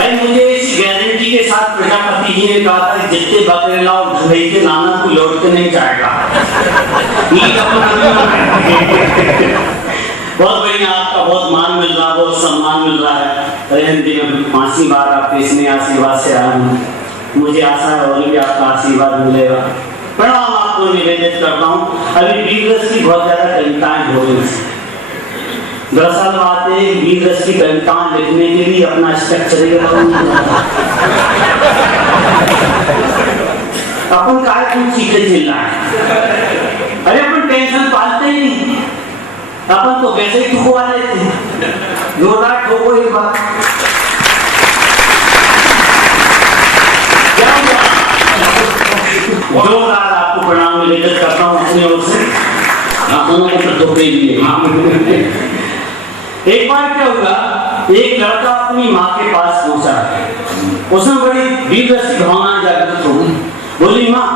भाई मुझे इस गारंटी के साथ प्रजापति जी ने कहा था कि जितने बकरे लाओ ढंढई के नाना को लौट के नहीं जाएगा। बहुत बढ़िया, आपका बहुत मान मिल रहा, बहुत सम्मान मिल रहा है। अरे पांचवी बार आपके इसमें आशीर्वाद से आया हूँ, मुझे आशा है और भी आपका आशीर्वाद मिलेगा। प्रणाम आपको निवेदित करता हूँ। अभी वीररस की बहुत ज्यादा कविताएं हो रही हैं। दरअसल बात है वीररस की कविताएं लिखने के लिए अपना स्ट्रक्चर अपन कार्यक्रम सीखे चिल रहा है। अरे अपन टेंशन पालते ही नहीं, अपन तो वैसे ही ठुकवा लेते हैं। जोरदार ठोको एक बार। जोरदार आपको प्रणाम निवेदित करता हूँ अपनी ओर से। दोनों को तो भी एक बार क्या हुआ, एक लड़का अपनी माँ के पास पहुंचा। उसमें बड़ी वीररस की भावना जागृत हो गई। बोली माँ,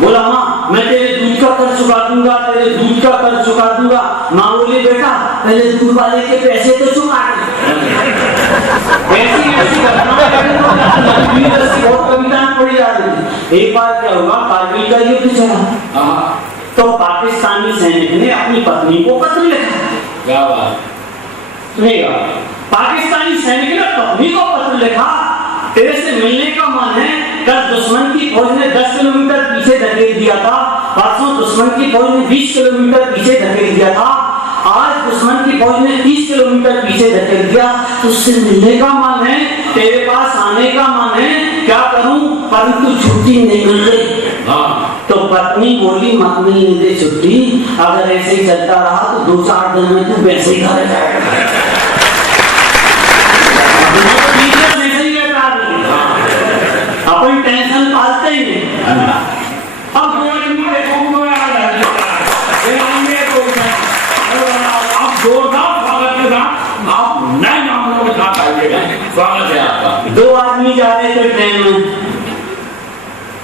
बोला माँ मैं तेरे दूध का कर चुका दूंगा, तेरे दूध का कर चुका दूंगा। माँ बोली बेटा पहले दूध वाले के पैसे तो चुका दे। ऐसी ऐसी बहुत कविताएं पढ़ी जा रही थी। एक बार क्या हुआ, कारगिल का युद्ध चला तो पाकिस्तानी सैनिक ने अपनी पत्नी को पत्र लिखा। क्या बात सुनेगा, पाकिस्तानी सैनिक ने पत्नी को पत्र लिखा, तेरे से मिलने का मन है। कल दुश्मन की फौज ने 10 किलोमीटर पीछे धकेल दिया था, परसों दुश्मन की फौज ने 20 किलोमीटर पीछे धकेल दिया था, आज दुश्मन की फौज ने 30 किलोमीटर पीछे धकेल दिया। तुझसे मिलने का मन है, तेरे पास आने का मन है, क्या करूं परंतु छुट्टी नहीं मिल रही। तो पत्नी बोली मत मिलने दे छुट्टी, अगर ऐसे ही चलता रहा तो 2-4 दिन में तू वैसे ही घर जाएगा। अपन टेंशन पालते ही नहीं। अब जोरदार स्वागत के साथ आप नए मामलों के साथ आइएगा। स्वागत है आपका। 2 आदमी जा रहे थे ट्रेन में।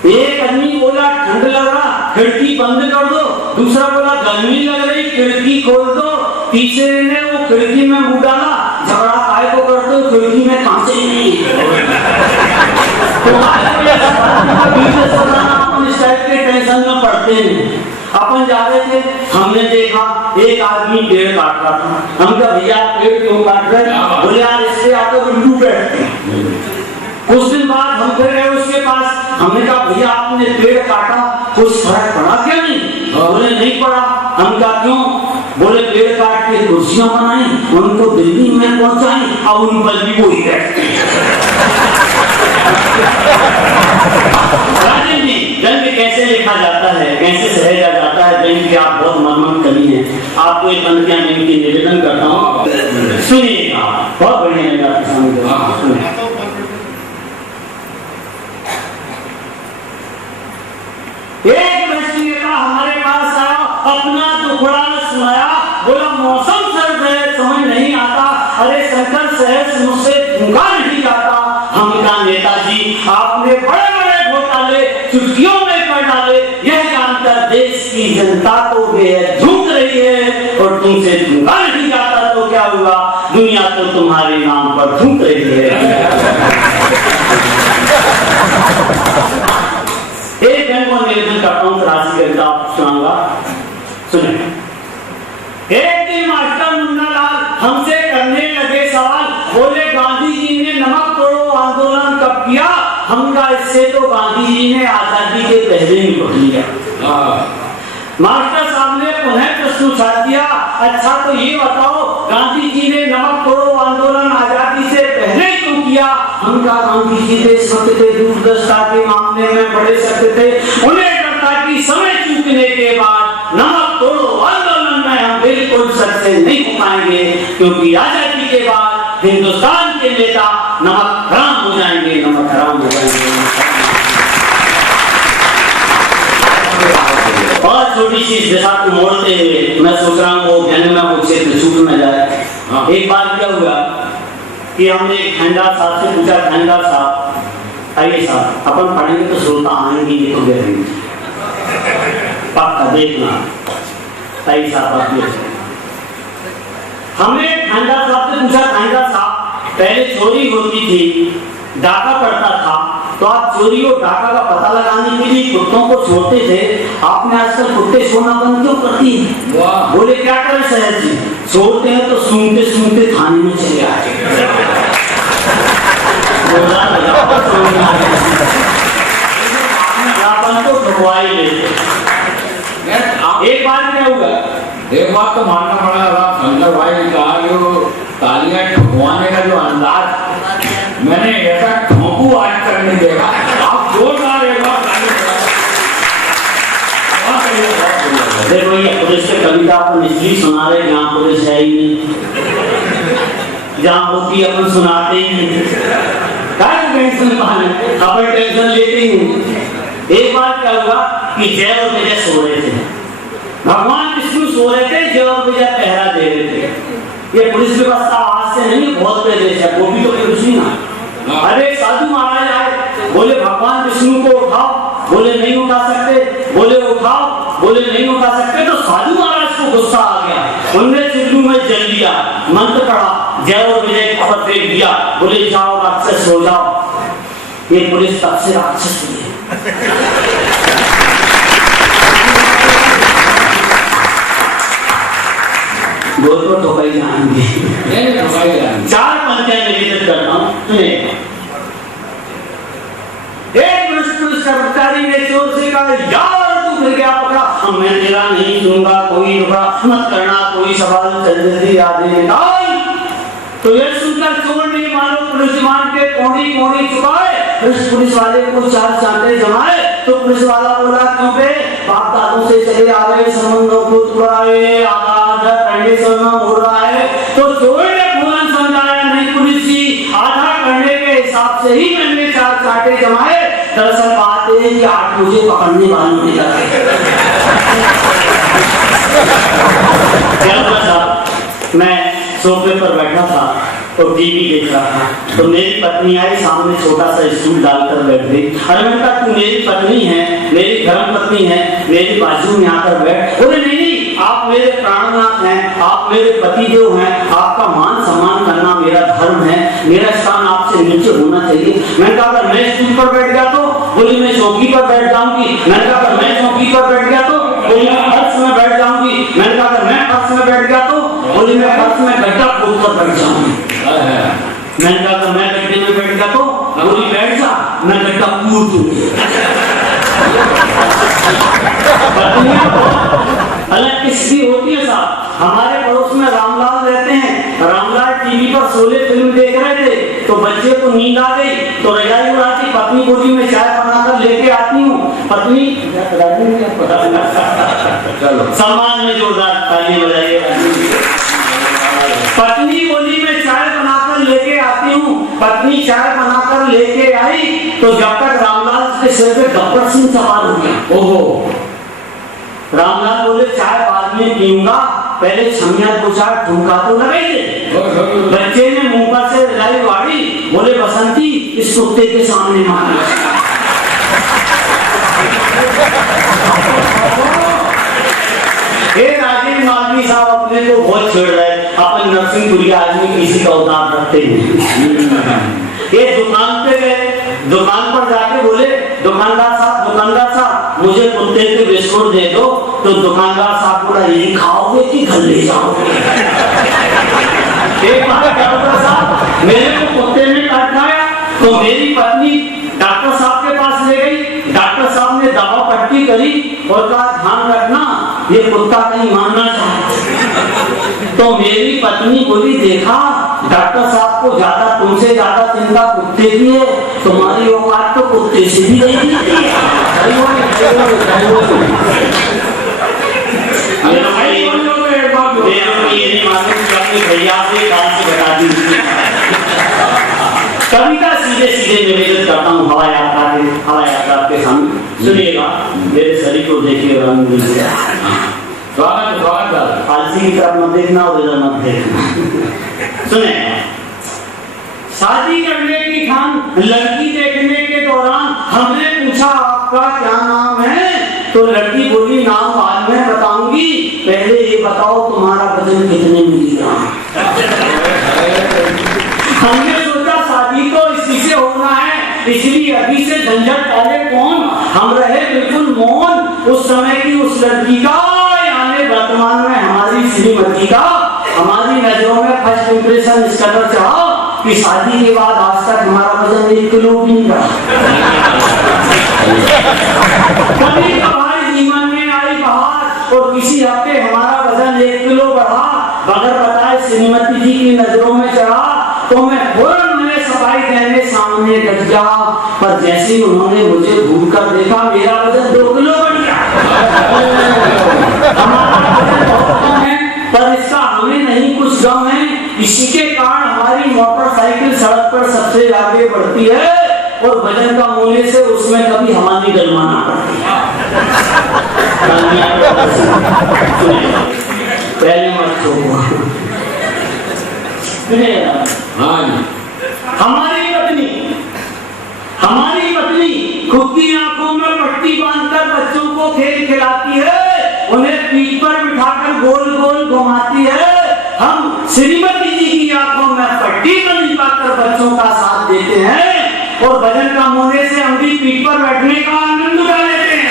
एक आदमी बोला ठंड लग रहा खिड़की बंद कर दो, दूसरा बोला गर्मी लग रही खिड़की खोल दो, तीसरे ने वो खिड़की में मुंह डाला, झगड़ा काय को करते हो खिड़की में कांचे ही नहीं। अपन इस टाइप के टेंशन में पड़ते हैं। अपन जा रहे थे, हमने देखा एक आदमी पेड़ काट रहा था। हम कहा भैया पेड़ क्यों काट रहे हैं? बोले यार इससे आके उल्लू बैठते। कुछ दिन बाद हम फिर गए उसके पास, हमने कहा भैया आपने पेड़ काटा कुछ फर्क पड़ा क्या? नहीं। बोले नहीं पड़ा। हम कहा क्यों? बोले पेड़ काट के कुर्सियां बनाई, उनको दिल्ली में पहुंचाई और उन पर भी वही बैठते। जंग कैसे लिखा जाता है, कैसे सहेजा जाता है, जंग की आप बहुत मनमन कवि हैं। आपको एक पंक्तियां मैं की निवेदन करता हूँ, सुनिएगा, बहुत बढ़िया लगा आपके सामने। एक व्यक्ति हमारे पास आया, अपना दुखड़ा सुनाया, बोला मौसम सर्द है समझ नहीं आता, अरे शंकर शहर मुझसे भूखा नहीं जाता। हम कहा नेताजी आपने बड़े बड़े घोटाले चुटकियों में कर डाले, यह जानकर देश की जनता तो बेहद झूक रही है, और तुमसे भूखा नहीं जाता तो क्या हुआ, दुनिया तो तुम्हारे नाम पर झूक रही है। एक मैं को निवेदन करता हूँ, राशि कविता सुनाऊंगा, सुने। एक दिन मास्टर मुन्नालाल हमसे करने लगे सवाल, बोले गांधी जी ने नमक तोड़ो आंदोलन कब किया? हम कहा इससे तो गांधी जी ने आजादी के पहले ही पढ़ लिया। मास्टर साहब ने पुनः प्रश्न उठा दिया, अच्छा तो ये बताओ गांधी जी ने नमक तोड़ो आंदोलन आजादी से पहले क्यों किया? हम कहा गांधी जी देश भक्त थे, दूरदर्शिता के मामले में बड़े सत्य थे, उन्हें डर था कि समय चूकने के बाद नमक तोड़ो आंदोलन में हम बिल्कुल सच्चे नहीं हो पाएंगे, क्योंकि आजादी के बाद हिंदुस्तान के नेता नमक हराम हो जाएंगे, नमक हराम हो जाएंगे। और छोटी सी दिशा को मोड़ते हुए मैं सोच रहा हूँ वो जन्म में वो क्षेत्र छूट न जाए। एक बार क्या हुआ कि हमने खंडार साहब से पूछा, खंडार साहब आइए साहब अपन पढ़ेंगे तो श्रोता आएंगे ये तो गिरेंगे पक्का देखना। आइए साहब आप हमने खंडार साहब से पूछा, खंडार साहब पहले चोरी होती थी डाका पड़ता था तो आप चोरी और डाका का पता लगाने के लिए कुत्तों को छोड़ते थे। आपने आजकल कुत्ते छोड़ना बंद क्यों कर दिए? बोले क्या करें सहज जी, छोड़ते हैं तो सूंघते सूंघते थाने में चले आए। तो ठुकवाई लेते। एक बार क्या हुआ, एक बात तो मानना पड़ेगा शंकर भाई ने कहा जो तालियां ठुकवाने का जो अंदाज मैंने ऐसा ठोंकू आज तक नहीं देखा। आप जोरदार एक बार देखो ये पुलिस के कविता अपन इसलिए सुना रहे जहाँ पुलिस है ही नहीं, जहाँ होती अपन सुनाते ही नहीं। क्या टेंशन पाले, अपन टेंशन लेते ही नहीं। एक बार क्या हुआ कि जय और विजय सो रहे थे, भगवान विष्णु सो रहे थे, जय और विजय पहरा दे रहे थे। ये पुलिस व्यवस्था आज से नहीं, बहुत पहले से, वो भी तो कुछ नहीं ना। अरे साधु महाराज आए, बोले भगवान विष्णु को उठाओ, बोले नहीं उठा सकते, बोले उठाओ, बोले नहीं उठा सकते। तो साधु महाराज को गुस्सा आ गया, उनने चुल्लू में जल दिया, मंत्र पढ़ा, जय और विजय खबर फेंक दिया, बोले जाओ राक्षस हो जाओ। ये पुलिस तब से राक्षस हुई है। बोल तो भाई जाएंगे, चार पंचायत निवेदन करता हूँ सुने। एक पुलिस कर्मचारी ने चोर से कहा, यार तू फिर क्या पकड़ा? मैं तेरा नहीं दूंगा, कोई रुका मत करना, कोई सवाल जल्दी याद नहीं। तो ये सुनकर चोर ने मानो पुलिस जवान के कोड़ी कोड़ी चुकाए, पुलिस वाले को चार चांटे जमाए। तो पुलिस वाला बोला, क्यों बे बाप दादों से चले आ रहे संबंधों को तुड़ाए, आधा करने से हो रहा है। तो चोर ने पूर्ण समझाया, नहीं पुलिस जी, आधा करने के हिसाब से ही मैंने चार चांटे जमाए। दरअसल बात है कि आज मुझे पकड़ने वालों ने लगे। मैं सोफे पर बैठा था तो टीवी देख रहा था, तो मेरी पत्नी आई, सामने छोटा सा स्टूल डालकर बैठ गई। अरे मैंने कहा तू मेरी पत्नी है, मेरी धर्म पत्नी है, मेरी बाजू में आकर बैठ। बोले नहीं, आप मेरे प्राणनाथ हैं, आप मेरे पति जो हैं, आपका मान सम्मान करना मेरा धर्म है, मेरा स्थान आपसे नीचे होना चाहिए। मैंने कहा अगर मैं स्टूल पर बैठ गया तो? बोली मैं चौकी पर बैठ जाऊंगी। मैंने कहा अगर मैं चौकी पर बैठ गया तो? बोली मैं फर्श में बैठ जाऊंगी। मैंने कहा अगर मैं फर्श में बैठ गया तो? बोली मैं फर्श में गड्ढा खोद कर बैठ जाऊंगी। मैंने कहा अगर मैं गड्ढे में बैठ गया तो? बोली बैठ जा, मैं गड्ढा कूद दूंगी। अलग किसकी होती है साहब। हमारे पड़ोस में रामलाल रहते हैं, रामलाल टीवी पर शोले फिल्म देख रहे थे, तो बच्चे को नींद आ गई, तो रजाई उड़ाती, पत्नी बोली मैं चाय बनाकर लेके आती हूँ। पत्नी सम्मान में जोरदार ताली बजाइए। पत्नी बोली मैं चाय बनाकर लेके आती हूँ। पत्नी चाय बनाकर लेके आई तो जब तक रामलाल के सिर पे गब्बर सिंह सवार हो गया। ओहो, रामलाल बोले चाय बाद में पीऊंगा, पहले छमिया दो चार ठुमका तो लगाई दे। बच्चे ने मुंह पर से रजाई वाड़ी, बोले बसंती इस कुत्ते के सामने मार। राजेंद्र मालवी साहब अपने को बहुत छेड़ रहे, अपन नरसिंहपुरी आदमी किसी का उदाहरण रखते हैं। ये दुकान पे गए, दुकान पर जाके बोले दुकानदार साहब मुझे कुत्ते के बिस्कुट दे दो। तो दुकानदार साहब बोला यही खाओगे कि घर ले जाओगे? एक बार क्या होता साहब, मेरे को कुत्ते ने काट खाया तो मेरी पत्नी डॉक्टर साहब के पास ले गई। डॉक्टर साहब ने दवा पट्टी करी और कहा ध्यान रखना ये कुत्ता कहीं मारना चाहे। तो मेरी पत्नी बोली देखा डॉक्टर साहब को ज्यादा तुमसे ज्यादा चिंता कुत्ते की है, तुम्हारी औकात तो कुत्ते से भी नहीं है। भैया से बता दी। कविता सीधे सीधे निवेदन करता हूँ हवा यात्रा के सामने सुनिएगा, मेरे शरीर को देखिए रंग मिल गया। स्वागत आलसी की तरफ मत देखना और इधर मत देखना। सुने, शादी करने की ठान लड़की देखने के दौरान हमने पूछा आपका क्या नाम है? तो लड़की बोली नाम बाद में बताऊंगी, पहले ये बताओ तुम्हारा वजन कितने मिलीग्राम। हमने सोचा शादी तो इसी से होना इसलिए अभी से झंझट डाले कौन, हम रहे बिल्कुल मौन। उस समय की उस लड़की का यानी वर्तमान में हमारी श्रीमती का हमारी नजरों में फर्स्ट इंप्रेशन इस कदर चढ़ा कि शादी के बाद आज तक हमारा वजन 1 किलो भी नहीं बढ़ा। कभी कभार जीवन में आई बहार और किसी हफ्ते हमारा वजन 1 किलो बढ़ा, बगैर बताए श्रीमती जी की नजरों में चढ़ा तो मैं फौरन मैंने सफाई देने सामने डट गया। पर जैसे ही उन्होंने मुझे घूर कर देखा मेरा वजन 2 किलो बढ़ गया। हमारा वजन बहुत कम है पर इसका हमें नहीं कुछ गम है। इसी के कारण हमारी मोटरसाइकिल सड़क पर सबसे आगे बढ़ती है और वजन कम होने से उसमें कभी हमारी डलवाना पड़ती है। पहले मत हमारी पत्नी खुद की आंखों में पट्टी बांधकर बच्चों को खेल खिलाती है, उन्हें पीठ पर बिठाकर गोल गोल घुमाती है। हम श्रीमती जी की आंखों में पट्टी बंद पाकर बच्चों का साथ देते हैं और वजन कम होने से हम भी पीठ पर बैठने का आनंद उठा लेते हैं।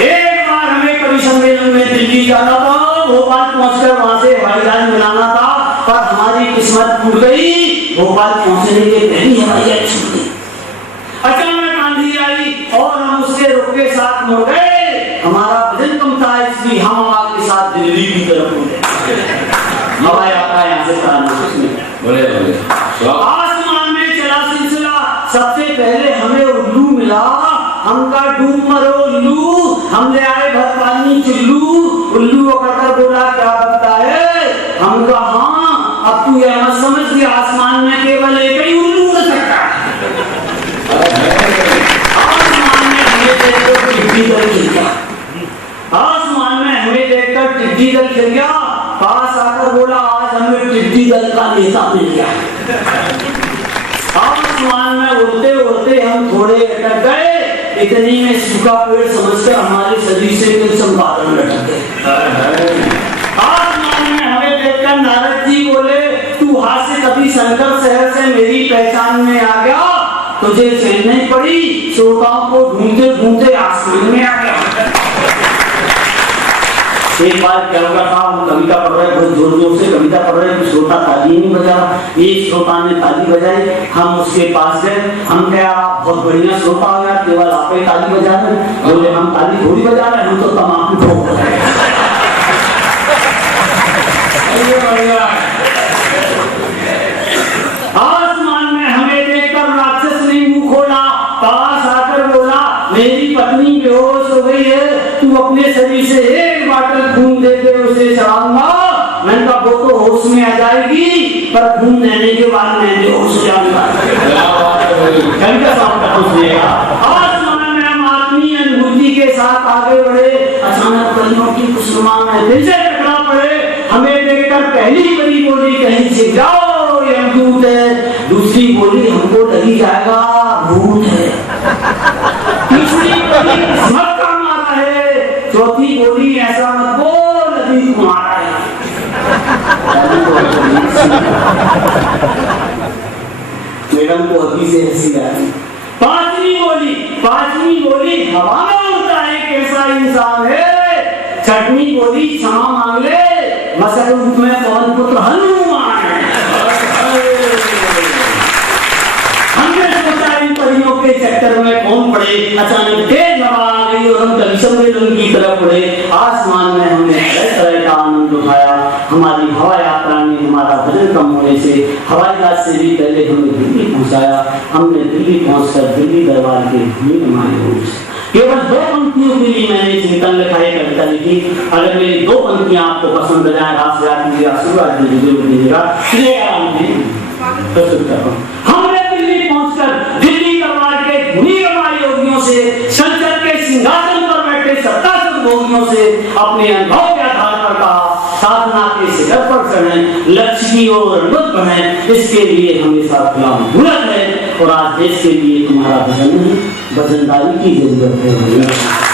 एक बार हमें कवि सम्मेलन में दिल्ली जाना था, भोपाल पहुंचकर वहां से हवाई जहाज मिलाना था, पर हमारी किस्मत टूट गई। भोपाल पहुंचने के पहले हवाई जहाज छूट गई। अचानक आंधी आई और हम उसके रुख के साथ मुड़ गए। हमारा वजन कम था इसलिए हम हवा के साथ दिल्ली की तरफ मुड़े। हवा यात्रा यहाँ से आसमान में चला सिलसिला। सबसे पहले हमें उल्लू मिला, हमका डूब मरो उल्लू, हम ले आए भर पानी चुल्लू। उल्लू अकड़कर बोला क्या बकता है, हम कहा हाँ, अब तू यह मत समझ कि आसमान में केवल एक ही उल्लू उड़ सकता है। आसमान में हमें देखकर टिड्डी दल खिल गया। आसमान में हमें देखकर टिड्डी दल खिल गया। पास आकर बोला आज हमें टिड्डी दल का नेता मिल गया। आसमान में उड़ते उड़ते हम थोड़े अटक गए। इतनी में सूखा पेड़ समझकर हमारे शरीर से कुछ संपादन लटक गए। आसमान में हमें देखकर नारद जी बोले तू हाथ से कभी शंकर शहर से मेरी पहचान में आ गया, तुझे चैन नहीं पड़ी, श्रोताओं को ढूंढते ढूंढते आसमान में आ गया। एक बार क्या होगा था, हम कविता पढ़ रहे, बहुत जोर जोर से कविता पढ़ रहे, कुछ श्रोता ताली नहीं बजा रहा। एक श्रोता ने ताली बजाई, हम उसके पास गए, हम कहा आप बहुत बढ़िया श्रोता हो यार, केवल आप ही ताली बजा रहे। बोले हम ताली थोड़ी बजा रहे, हम तो तमाकू ठोक रहे हैं। आसमान में हमें देखकर राक्षस ने मुंह खोला, पास आकर बोला मेरी पत्नी बेहोश हो गई है, तू अपने शरीर से एक बाटल खून देके उसे चढ़ाऊंगा। मैंने कहा वो तो होश में आ जाएगी, पर खून देने के बाद मैं बेहोश हो जाऊंगा। आसमान में हम आत्मीय अनुभूति के साथ आगे बढ़े। अचानक कलियों की खुशनुमा में दिल से टकरा पड़े। हमें देखकर पहली बड़ी बोली कहीं से जाओ यमदूत है, दूसरी बोली हमको लगी जाएगा भूत है, तीसरी बोली किस्मत का मारा है, चौथी बोली ऐसा मत बोल अभी तुम्हारा है। मैडम को अभी से हंसी आ रही। पांचवी बोली हवा में उड़ता है कैसा इंसान है। छठवीं बोली क्षमा मांग ले, मसल रूप में पवन पुत्र हनुमान है। हमने सोचा इन परियों के चक्कर में कौन पड़े। अचानक तेज हवा आ गई और हम कवि सम्मेलन की तरफ बढ़े। आसमान में हमने तरह तरह का आनंद उठाया। हमारी हवा यात्रा ने हमारा वजन कम होने से हवाई जहाज से भी पहले हमें दिल्ली पहुंचाया। हमने दिल्ली पहुंचकर दिल्ली दरबार के भूमि हमारे केवल 2 पंक्तियों के लिए मैंने चिंतन लिखा है, कविता लिखी। अगर मेरी 2 पंक्तियां आपको पसंद आ जाए, रात से आती है आशीर्वाद दीजिएगा। हमने दिल्ली पहुंचकर दिल्ली दरबार के धुनी रमाई योगियों से, शंकर के सिंहासन पर बैठे सत्तासठ भोगियों से अपने अनुभव के आधार पर कहा साधना के शिखर पर चढ़े, लक्ष्य की ओर अद्भुत बने। इसके लिए हमेशा गुलाम बुलंद है और आज देश के लिए तुम्हारा भजन नहीं, वजनदारी की जरूरत है।